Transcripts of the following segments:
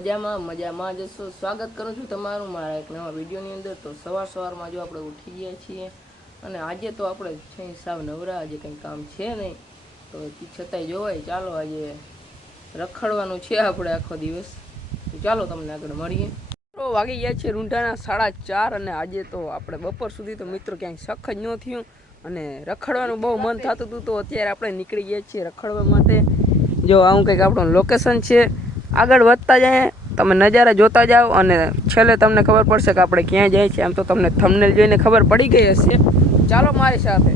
મજામાં જશો। સ્વાગત કરું છું તમારું મારા એક નવા વિડીયોની અંદર। તો સવારમાં જો આપણે ઉઠી ગયા છીએ અને આજે તો આપણે છે સાવ નવરા, આજે કંઈ કામ છે નહીં, તો છતાંય જોવાય ચાલો આજે રખડવાનું છે આપણે આખો દિવસ। તો ચાલો તમને આગળ મળીએ। તો વાગી ગયા છે રૂંઢાના 4:30 અને આજે તો આપણે બપોર સુધી તો મિત્રો ક્યાંય સખ જ ન થયું અને રખડવાનું બહુ મન થતું હતું। તો અત્યારે આપણે નીકળી ગયા છીએ રખડવા માટે। જો આવું કંઈક આપણું લોકેશન છે। આગળ વધતા જાય તમે નજારા જોતા જાઓ અને છેલ્લે તમને ખબર પડશે કે આપણે ક્યાં જાય છે। આમ તો તમને થંબનેલ જોઈને ખબર પડી ગઈ હશે, ચાલો મારી સાથે।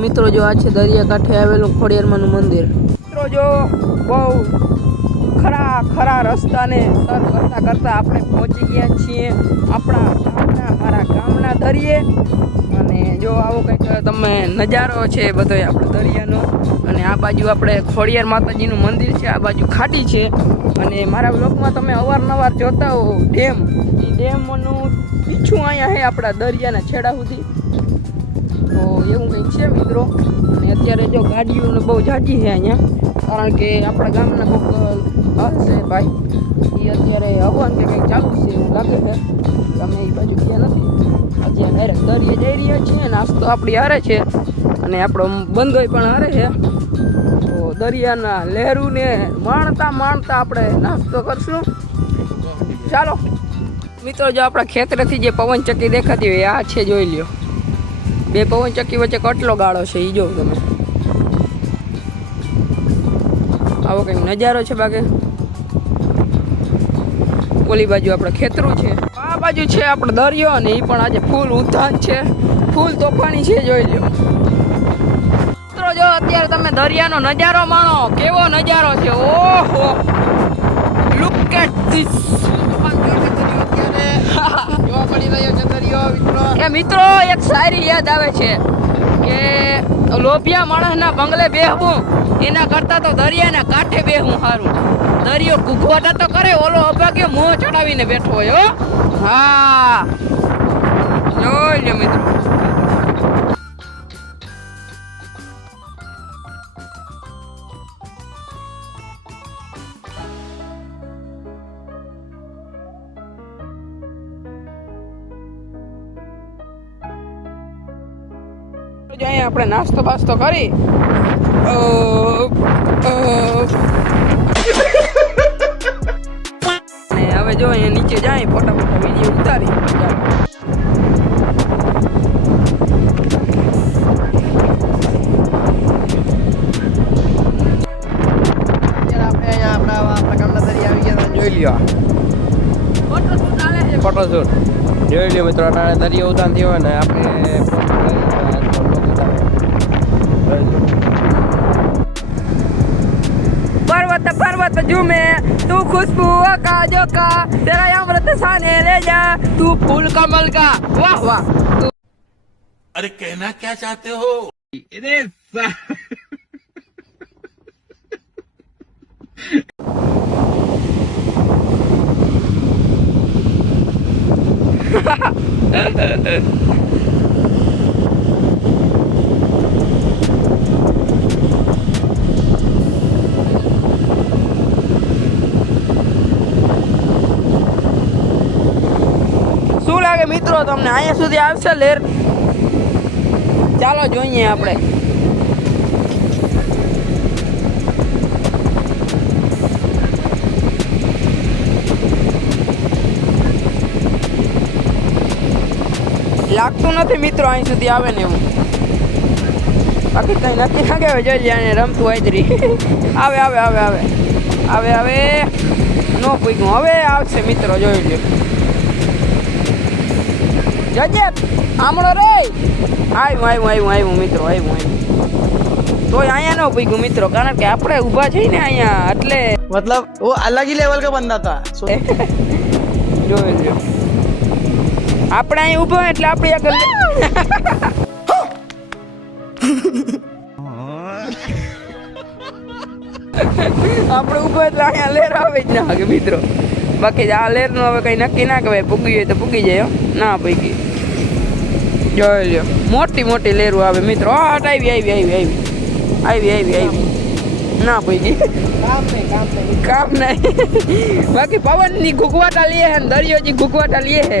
મિત્રો જો આ છે દરિયાકાંઠે આવેલું ખોડિયારમાંનું મંદિર। મિત્રો જો બહુ ખરા રસ્તાને સર કરતા કરતા આપણે પહોંચી ગયા છીએ મારા ગામના દરિયે। અને જો આવો કંઈક તમે નજારો છે બધો આપણે દરિયાનો। અને આ બાજુ આપણે ખોડિયાર માતાજીનું મંદિર છે, આ બાજુ ખાડી છે। અને મારા બ્લોગમાં તમે અવારનવાર જોતા હો ડેમ, એ ડેમનું પીછું અહીંયા છે આપણા દરિયાના છેડા સુધી। તો એવું કંઈક છે મિત્રો। અને અત્યારે જો ગાડીઓને બહુ જાજી છે અહીંયા, કારણ કે આપણા ગામના કોઈક હશે ભાઈ, એ અત્યારે હવન કે કંઈક ચાલુ છે એવું લાગે છે। તમે એ બાજુ ગયા નથી, અત્યારે દરિયે જઈ રહ્યા છીએ। નાસ્તો આપણી હારે છે અને આપણો બંધોય પણ હારે છે। તો દરિયાના લહેરુને માણતા આપણે નાસ્તો કરશું, ચાલો મિત્રો। જો આપણા ખેતરેથી જે પવનચક્કી દેખાતી હોય આ છે, જોઈ લ્યો। બે પવનચક્કી વચ્ચે કેટલો ગાળો છે એ જો તમે, આવો કંઈક નજારો છે। બાકી ઓલી બાજુ આપણે ખેતરું છે, આ બાજુ છે આપણો દરિયો અને એ પણ આજે ફૂલ ઉત્થાન છે, ફૂલ તોફાની છે, જોઈ લો મિત્રો। જો અત્યારે તમે દરિયાનો નજારો માણો, કેવો નજારો છે, ઓહો લુક એટ ધીસ। એ મિત્રો એક શાયરી યાદ આવે છે કે લોભિયા માણસના બંગલે બેહવું એના કરતા તો દરિયાના કાંઠે બેહવું સારું। દરિયો ઘૂઘવાટા તો કરે, ઓલો અભાગ્ય મોં ચડાવીને બેઠો હોય હો। હા જોઈ લો મિત્રો। અહીંયા આપણે નાસ્તો બાસ્તો કરી અને હવે જો અહીંયા નીચે જાય ફોટા વિડીયો ઉતારી। જોઈ લ્યો ફોટોશૂટ, જોઈ લ્યો મિત્રો। દરિયો ઉતાન થયો ને આપણે पर्वत झूमे तू खुशबू का जो का तेरा अमृत साने ले जा तू फूल कमल का वाह वाह। अरे कहना क्या चाहते हो? શું લાગે મિત્રો તમને અહીંયા સુધી આવશે લહેર? ચાલો જોઈએ આપણે। લાગતું નથી મિત્રો અહીં સુધી આવે ને એવું, બાકી કઈ નક્કી ના કહેવાય। જોઈ લે રમતું હાજરી આવે આવે આવે આવે આવે આવે નો પૂગ્યું, હવે આવશે મિત્રો, જોઈ લ્યો। જજે આમળો રે, આવ્યું મિત્રો, આવ્યું તોય અહીંયા ન પૂગ્યું મિત્રો, કારણ કે આપણે ઊભા છીએ ને અહીંયા, એટલે मतलब वो अलग ही लेवल का बंदा था। જોઈ લ્યો આપણે અહીં ઊભો એટલે આપણી આગળ આપણે ઉભો એટલે અહીંયા લેર આવે જ ના કે મિત્રો. બાકી આ લેરનું હવે કંઈ નક્કી ના કહેવાય. પૂગી હોય તો પૂગી જાય હો. ના પૂગી જોઈ લ્યો મોટી મોટી લેરું આવે મિત્રો. હટ આવી આવી આવી આવી આવી આવી આવી ના પૂગી કામ નહીં. બાકી પવનની ઘૂઘવાટા લે હે ને દરિયોજી ઘૂઘવાટા લે હે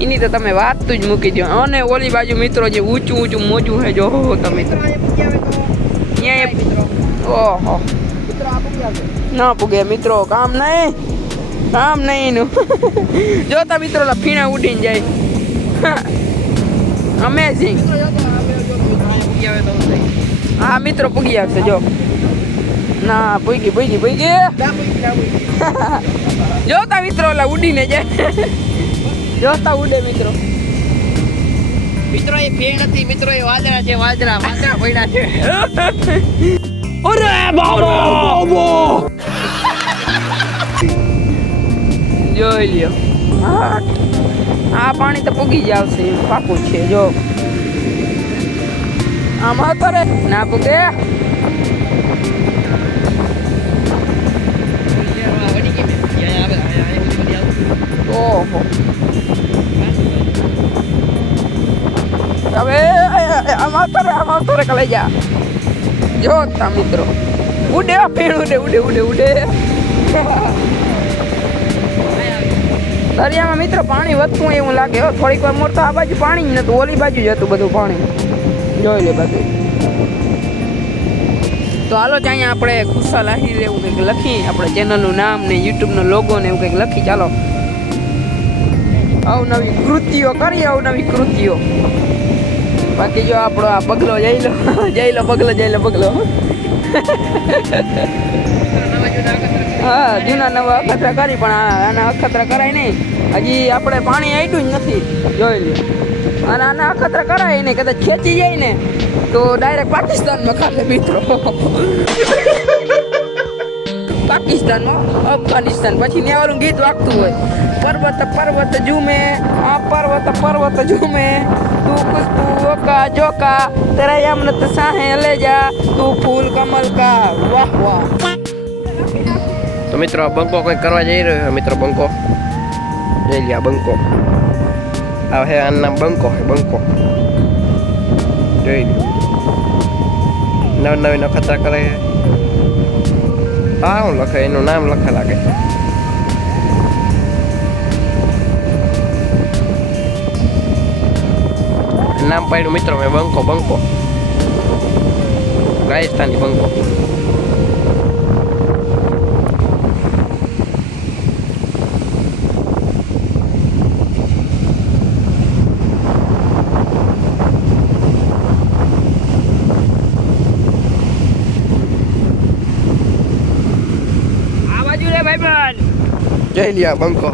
એની તો તમે વાત જ મૂકી દો. અને ઓલી બાજુ મિત્રો જે ઊંચું ઊંચું મોજું હે જો તમે ઓહો ના પૂગે મિત્રો. કામ નહીં એનું. જોતા મિત્રો ઓલા ફીણા ઉડીને જાય. અમેઝિંગ. હા મિત્રો પૂગી આવશે જો. ના પૂગી જોતા મિત્રો ઓલા ઉડીને જાય. જોતા ઉડે મિત્રો. મિત્રો એ ફેર નથી મિત્રો, એ વાદળા છે, વાદળા પડ્યા છે. અરે બાબા જોઈ લ્યો. આ પાણી તો પૂગી જ આવશે પાકું છે જો. આમાં કરે ના પૂગે. ઓહો હવે આમાં કરે કલે જા. જોતા મિત્રો ઉડે ફેણ ઉડે. દરિયામાં મિત્રો પાણી વધતું એવું લાગે. થોડીક વાર મોર તો આ બાજુ પાણી જ નતું, ઓલી બાજુ જ હતું બધું પાણી. જોઈ લે બધું. તો હાલો જ અહીંયા આપણે ખુશાલ આહિર એવું કંઈક લખી, આપણે ચેનલનું નામ ને યુટ્યુબનો લોગો ને એવું કંઈક લખી. ચાલો અવનવી કૃતિઓ કરી, અવનવી કૃતિઓ. બાકી જો આપણો આ બગલો જઈ લો બગલો. હા જૂના નવા અખતરા કરી પણ આના અખતરા કરાય નહીં. હજી આપણે પાણી આડ્યું જ નથી. જોઈ લો અને આના અખતરા કરાય નહીં. કદાચ ખેંચી જાય ને તો ડાયરેક્ટ પાકિસ્તાનમાં ખાતે મિત્રો. પાકિસ્તાનમાં અફઘાનિસ્તાન પછી નેવાળું ગીત વાગતું હોય. પર્વત ઝૂમે આ પર્વત ઝૂમે તું ખુશ્બુ ઓકા જોકા તેરા યમનત સાહે લે જા તું ફૂલ કમલ કા વાહ વાહ. તો મિત્રો બંકો કંઈક કરવા જઈ રહ્યો છે મિત્રો. બંકો જઈ લ્યા બંકો. આ હે આનું નામ બંકો જોઈ લ્યો. નવી નખતરા કરે. હા હું લખે એનું નામ લખે લાગે. નામ પાડ્યું મિત્રો મેં બંકો. રાજસ્થાની બંકો. આ બાજુ રે ભાઈબંધ. જઈ લ્યા બંકો.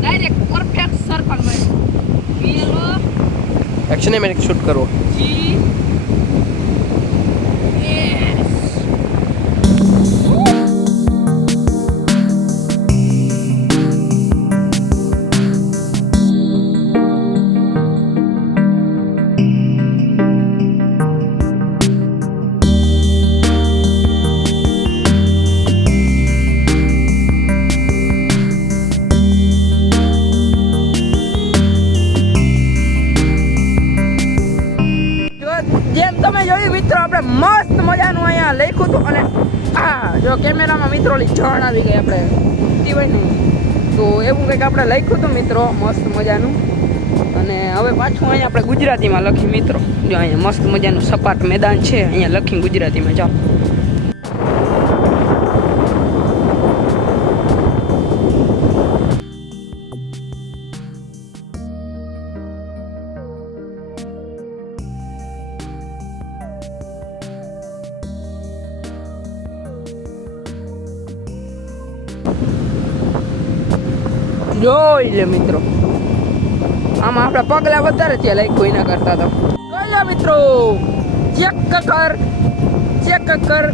ડાયરેક્ટ પરફેક્ટ સર્કલ માં પીએલઓ સિનેમેટિક શૂટ કરવો. જી યસ. જેમ તમે જોયું મિત્રો આપણે મસ્ત મજાનું અહીંયા લખ્યું હતું. અને આ જો કેમેરામાં મિત્રો જણ આવી ગઈ આપણે હોય ને તો એવું કંઈક આપણે લખ્યું હતું મિત્રો મસ્ત મજાનું. અને હવે પાછું અહીંયા આપણે ગુજરાતીમાં લખી મિત્રો. જો અહીંયા મસ્ત મજાનું સપાટ મેદાન છે, અહીંયા લખી ગુજરાતીમાં. ચાલો જોઈ લે મિત્રો. આમાં આપણા પગલા વધારે ત્યાં લાઈક કોઈના કરતા તો જોઈ લે મિત્રો. ચેક કર.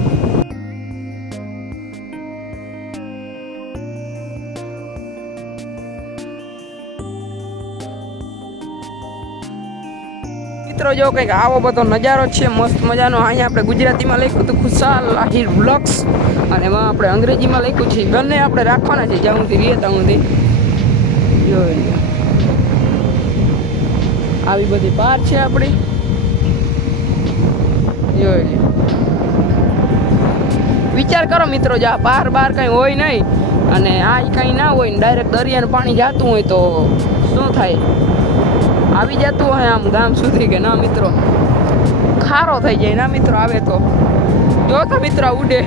મિત્રો જો કંઈક આવો બધો નજારો છે મસ્ત મજાનો. અહીંયા આપણે ગુજરાતીમાં લખ્યું હતું ખુશાલ આહિર બ્લોગ્સ અને એમાં આપણે અંગ્રેજીમાં લખ્યું છે. બંને આપણે રાખવાના છે જ્યાં સુધી રહીએ ત્યાં સુધી. જોઈ લો આવી બધી પાર છે આપણી. જોઈ લો વિચાર કરો મિત્રો, જો આ પાર બાર કંઈ હોય નહીં અને આ કંઈ ના હોય ને ડાયરેક્ટ દરિયાનું પાણી જતું હોય તો શું થાય? આવી જતું હોય આમ ગામ સુધી કે ના મિત્રો? ખારો થઈ જાય ના મિત્રો આવે તો. જો તો મિત્રો ઉડે